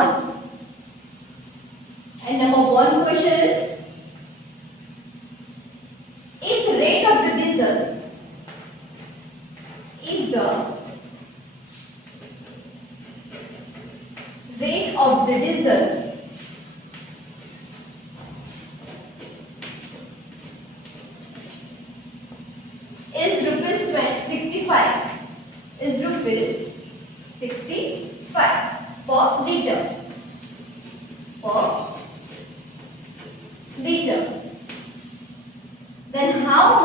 1. And number 1 question is, if the rate of the diesel is rupees 65 per liter. Then how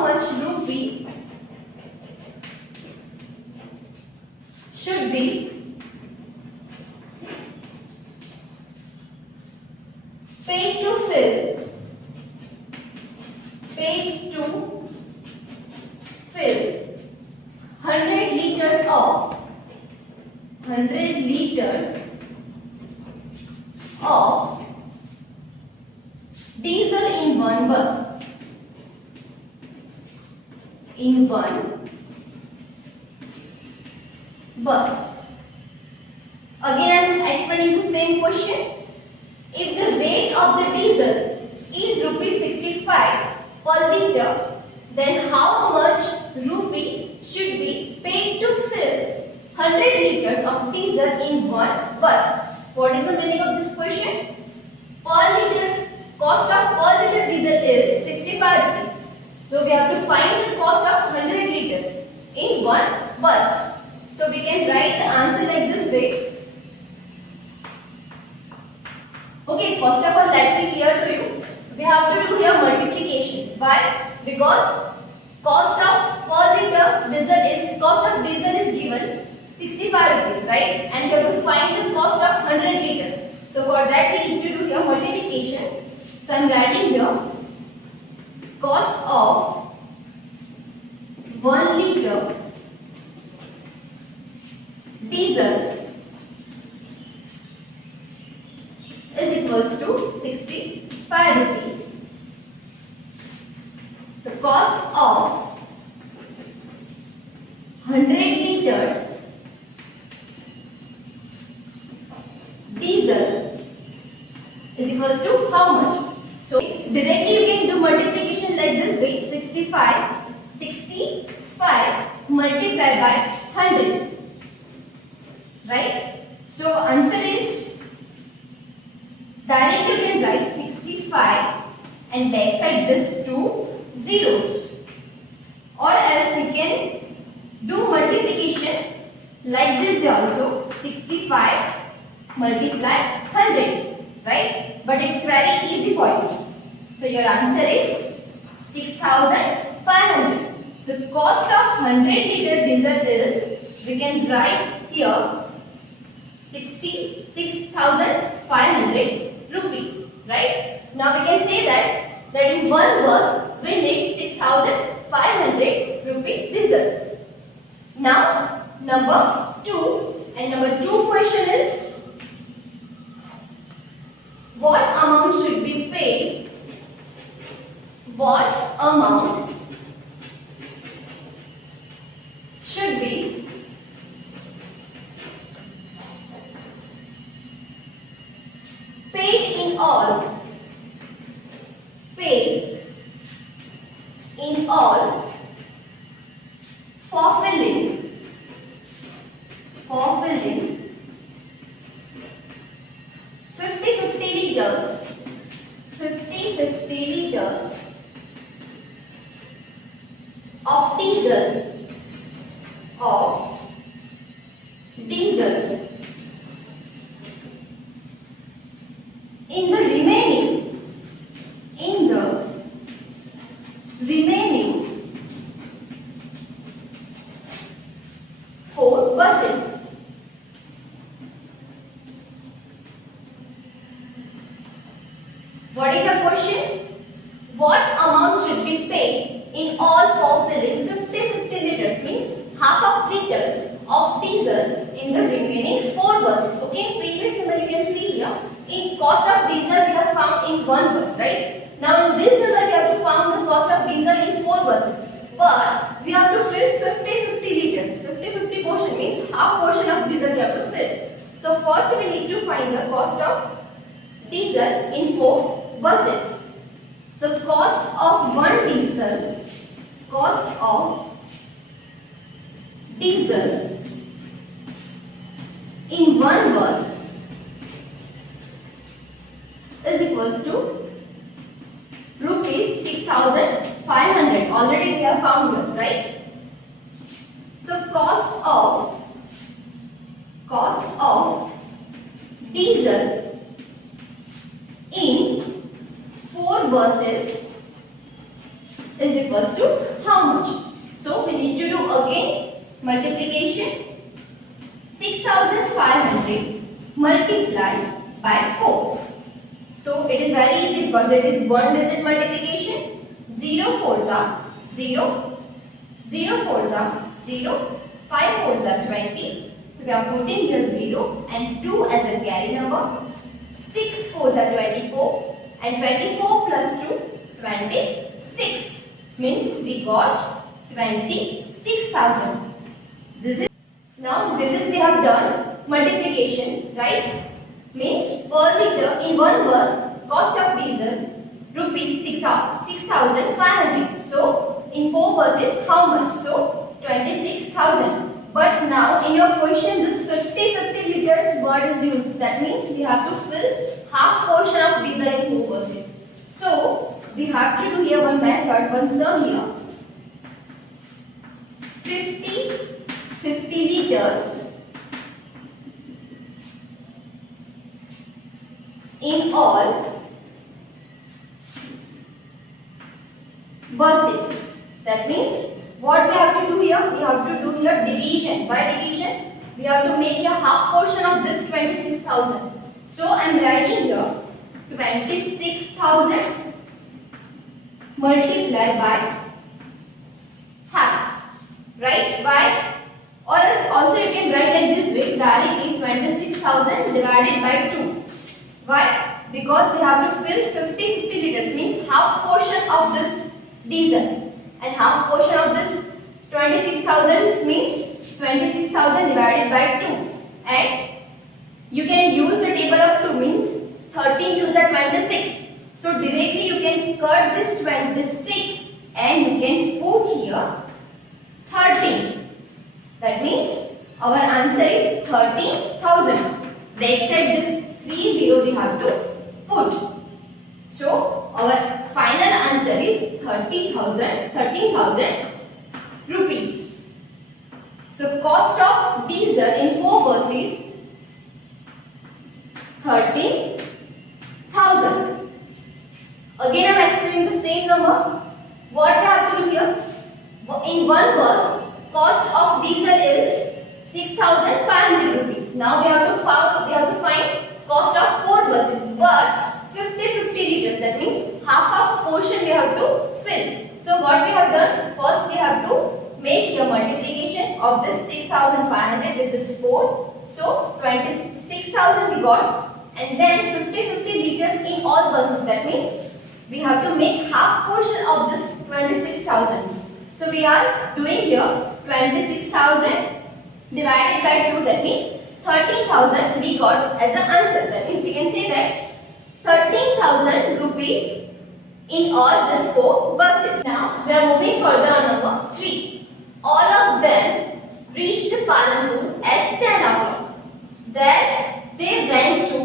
much rupees? Should be paid to fill 100 liters of diesel in one bus. Again I am explaining the same question. If the rate of the diesel is rupees 65 per liter, then how much rupee should be paid to fill 100 liters of diesel in one bus? What is the meaning of this question? Cost of per liter diesel is 65 rupees. So we have to find the cost of 100 liter in one bus. So we can write the answer like this way. Okay, first of all, let me clear to you. We have to do here multiplication. Why? Because cost of diesel is given 65 rupees, right? And we have to find the cost of 100 liter. So for that we need to do here multiplication. So I am writing here cost of 1 liter diesel is equals to 65 rupees. So cost of 100 liters diesel is equals to how much? So directly you can do multiplication like this way. 65 multiplied by 100. Right? So answer is, directly you can write 65 and backside this 2 zeros, or else you can do multiplication like this also, 65 multiply 100, right? But it's very easy for you. So your answer is 6500. So cost of 100 liter diesel is, we can write here 66,500 rupee, right? Now we can say that in one bus we need 6,500 rupee diesel. Now number 2, and number 2 question is, what amount should be paid? What amount should be paid in all for filling 50 liters of diesel in the remaining 4 buses. What is the question? What amount should be paid in all for filling 50 liters, means half of liters of diesel in the remaining 4 buses. Okay, in previous number you can see here, in cost of diesel we have found in one bus, right? Now in this number we have to find the cost of diesel in 4 buses. but we have to fill 50-50 liters. 50-50 portion means half portion of diesel we have to fill. So first we need to find the cost of diesel in 4 buses. So cost of one diesel, cost of diesel in one bus is equals to rupees 6,500. Already we have found here, right? So cost of diesel in 4 buses is equals to how much? So we need to do again multiplication. 6,500 multiplied by 4. So it is very easy because it is one digit multiplication. 0 4s are 0, 0 4s are 0, 5 4s are 20. So we are putting here 0 and 2 as a carry number. 6 4s are 24 and 24 plus 2 26 means we got 26,000. This is we have done multiplication, right? Means per liter in one bus cost of diesel rupees 6,500. So in 4 buses how much? So 26,000. But now in your question this 50-50 liters word is used. That means we have to fill half portion of diesel in 4 buses. So we have to do here one method, one sum here. 50 liters in all buses. That means what we have to do here? We have to do here division. By division, we have to make a half portion of this 26,000. So I am writing here 26,000 multiplied by half. Right? By, or else also you can write like this way directly 26,000 divided by 2. Why? Because we have to fill 50 liters means half portion of this diesel and half portion of this 26,000 means 26,000 divided by 2 and you can use the table of 2 means 13 2s are 26. So directly you can cut this 26 and you can put here 13. That means our answer is 13,000. Except this 30 we have to put. So our final answer is 13,000 rupees. So cost of diesel in 4 buses 13,000. Again I am explaining the same number. What we have to do here? In one bus, cost of diesel is 6,500 rupees. Now we have to find cost of 4 buses, but 50-50 liters. That means half of portion we have to fill. So what we have done? First we have to make a multiplication of this 6,500 with this 4. So 26,000 we got, and then 50-50 liters in all buses. That means we have to make half portion of this 26,000. So we are doing here 26,000 divided by 2. That means 13,000 we got as an answer. That means we can say that 13,000 rupees in all these 4 buses. Now we are moving further on number 3. All of them reached Palanpur at 10 o'clock. There they went to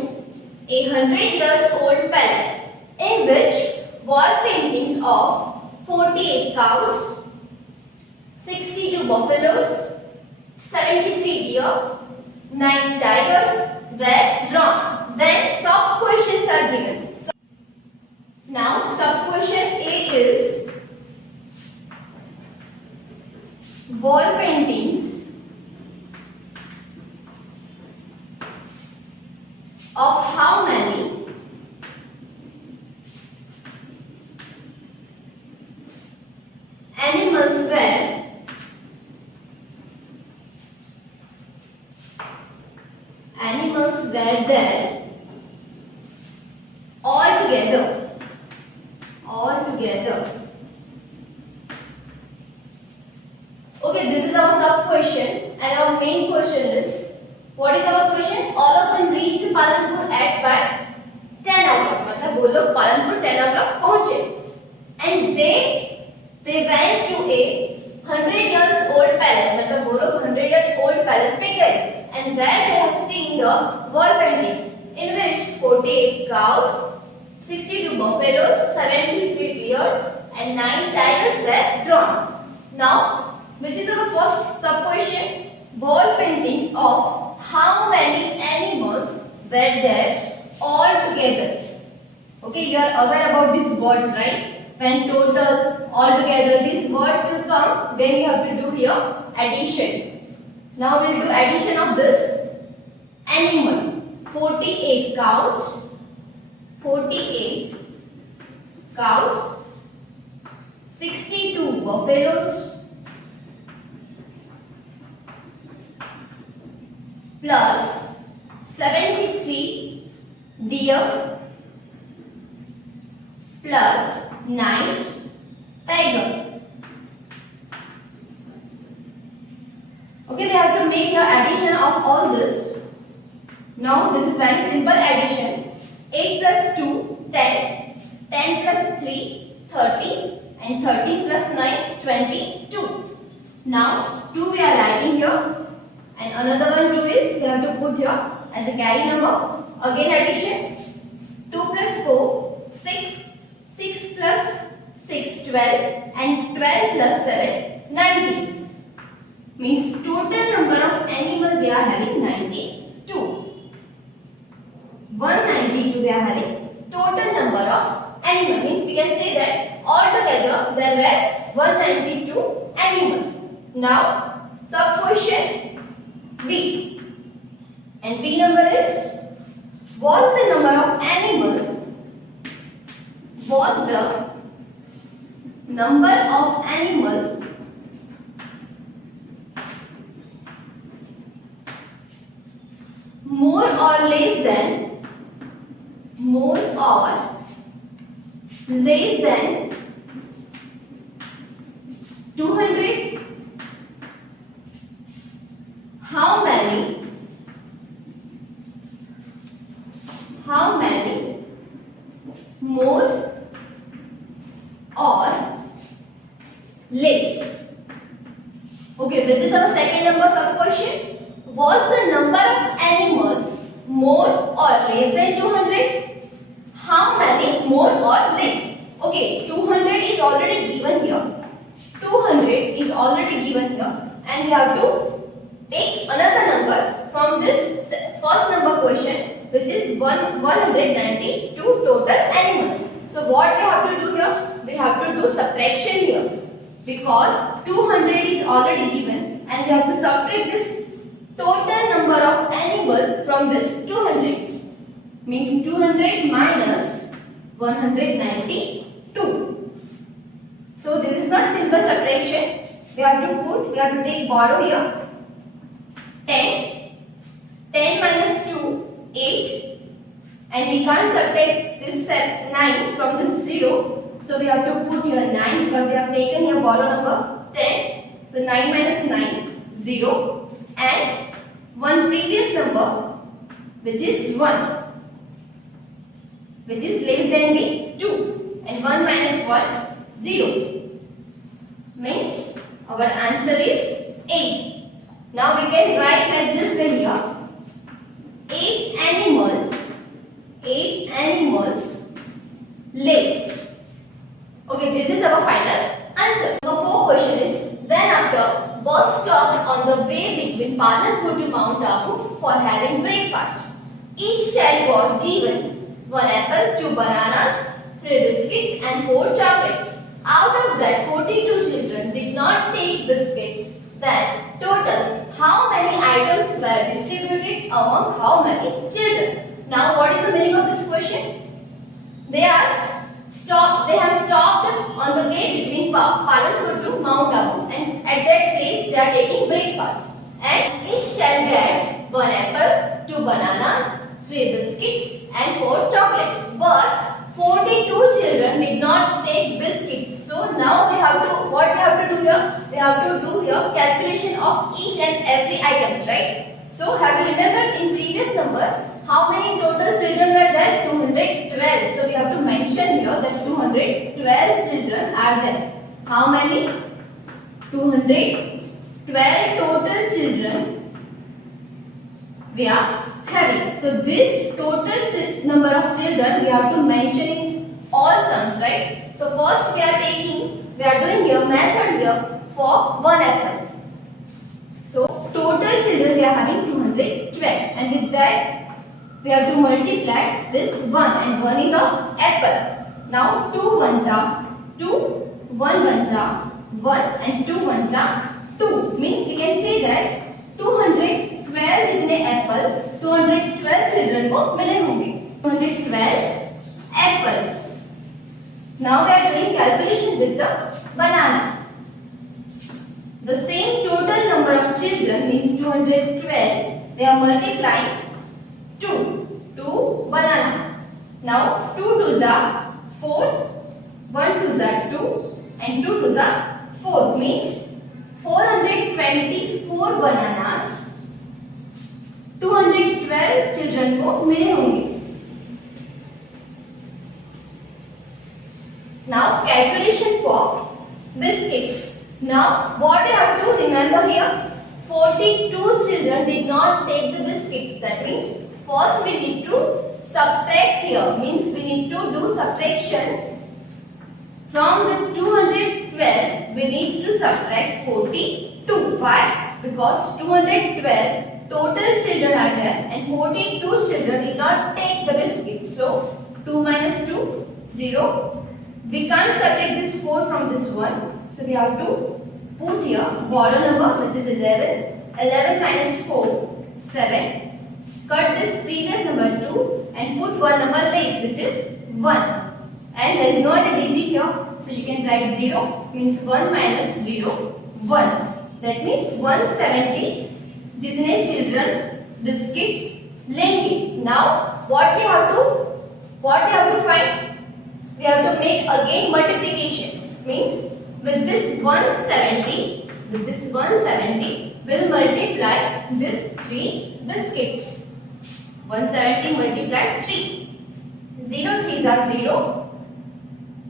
a 100-year-old palace in which wall paintings of 48 cows, 62 buffaloes, 73 deer, 9 tigers were drawn. Then sub questions are given. Now sub question A is wall paintings of how many animals were there all together Okay, this is our sub question and our main question is, what is our question? All of them reached Palanpur at by 10 o'clock. मतलब वो लोग Palanpur 10 o'clock पहुंचे and they went to a 100 years old palace. मतलब वो लोग 100 year old palace पे गए and there they have seen the wall paintings in which 48 cows, 62 buffaloes, 73 deers and 9 tigers were drawn. Now, which is our first sub question? Wall paintings of how many animals were there all together? Okay, you are aware about these words, right? When total, all together, these words will come, then you have to do here addition. Now we will do addition of this animal. 48 cows, 48 cows, 62 buffaloes, plus 73 deer, plus 9 tiger. Okay, we have to make your addition of all this. Now this is very simple addition. 8 plus 2, 10. 10 plus 3, 30. And 13 plus 9, 22. Now 2 we are writing here. And another one 2 is we have to put here as a carry number. Again addition. 2 plus 4, 6. 6 plus 6, 12. And 12 plus 7, 90. Means total number of animals we are having 92. 192 we are having total number of animals. Means we can say that altogether there were 192 animals. Now sub question B. And B number is, was the number of animals more or less than 200? How many more or less? Okay, which is our second number sub question? Was the number of animals more or less than 200? How many more or less? Okay, 200 is already given here. 200 is already given here, and we have to take another number from this first number question, which is 192 total animals. So what we have to do here? We have to do subtraction here, because 200 is already given and we have to subtract this total number of animals from this 200. Means 200 minus 192. So this is not simple subtraction. We have to take borrow here. 10. 10 minus 2, 8. And we can't subtract this 9 from this 0. So we have to put here 9 because we have taken here borrow number 10. So 9 minus 9, 0. And one previous number, which is 1, which is less than the 2. And 1 minus 1, 0. Means our answer is 8. Now we can write like this way here. 8 animals less. Okay, this is our final answer. Number 4 question is, then after bus stopped on the way between Palanpur to Mount Abu for having breakfast. Each child was given 1 apple, 2 bananas, 3 biscuits and 4 chocolates. Out of that, 42 children did not take biscuits. Then total, how many items were distributed among how many children? Now what is the meaning of this question? They have stopped on the way between Palanpur to Mount Abu, and at that place they are taking breakfast. And each child gets 1 apple, 2 bananas, 3 biscuits and 4 chocolates. But 42 children did not take biscuits. So now what we have to do here? We have to do here calculation of each and every items, right? So have you remembered in previous number how many total children were there? 212. So we have to mention here that 212 children are there. How many? 212 total children we are having. So this total number of children we have to mention in all sums, right? So first we are doing here method here for one apple. So total children we are having 212, and with that we have to multiply this 1, and 1 is of apple. Now 2 ones are 2, 1 ones are 1, and 2 ones are 2. Means we can say that 212 जितने Apple 212 children को मिले होंगे. 212 apples. Now we are doing calculation with the banana. The same total number of children means 212. They are multiplying 2 banana. Now 2 twos are 4, 1 twos are 2, and 2 twos are 4. Means 424 bananas 212 children को मिले होंगे. Now calculation for biscuits. Now what you have to remember here, 42 children did not take the biscuits. That means first we need to subtract here. Means we need to do subtraction from the 212. We need to subtract 42. Why? Because 212 total children are there and 42 children did not take the biscuits. So 2 minus 2, 0. We can't subtract this 4 from this 1. So we have to put here borrow number, which is 11. 11 minus 4, 7. Cut this previous number 2 and put one number less, which is 1. And there is no other digit here. So you can write 0. Means 1 minus 0, 1. That means 170 जितने children biscuits लेंगे. Now what we have to find? We have to make again multiplication. Means with this 170 will multiply this 3 biscuits. 170 multiply 3. 0 3s are 0.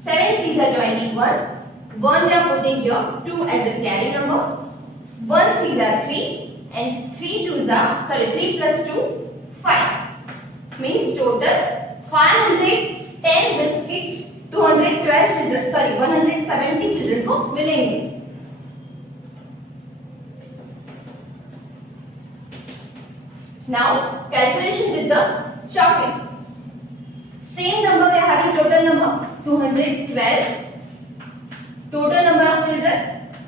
7 3s are 21. 1 we are putting here 2 as a carry number. 1 3s are 3, and 3 plus 2 5. Means total 510 biscuits 170 children को मिलेंगे. Now calculation with the chocolate. Same number we are having total number 212. Total number of children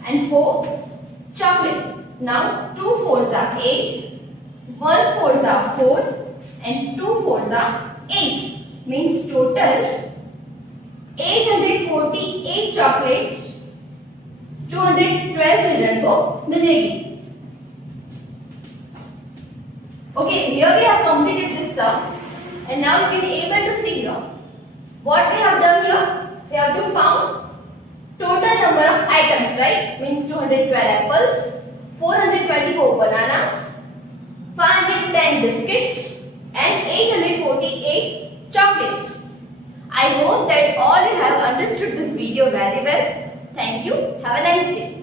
and 4 chocolate. Now 2 fours are 8, 1 fours are 4, and 2 fours are 8. Means total 848 chocolates 212 children को मिलेगी. Okay, here we have completed this sum, and now you can be able to see here what we have done here. We have to found total number of items, right? Means 212 apples, 424 bananas, 510 biscuits, and 848 chocolates. I hope that all you have understood this video very well. Thank you. Have a nice day.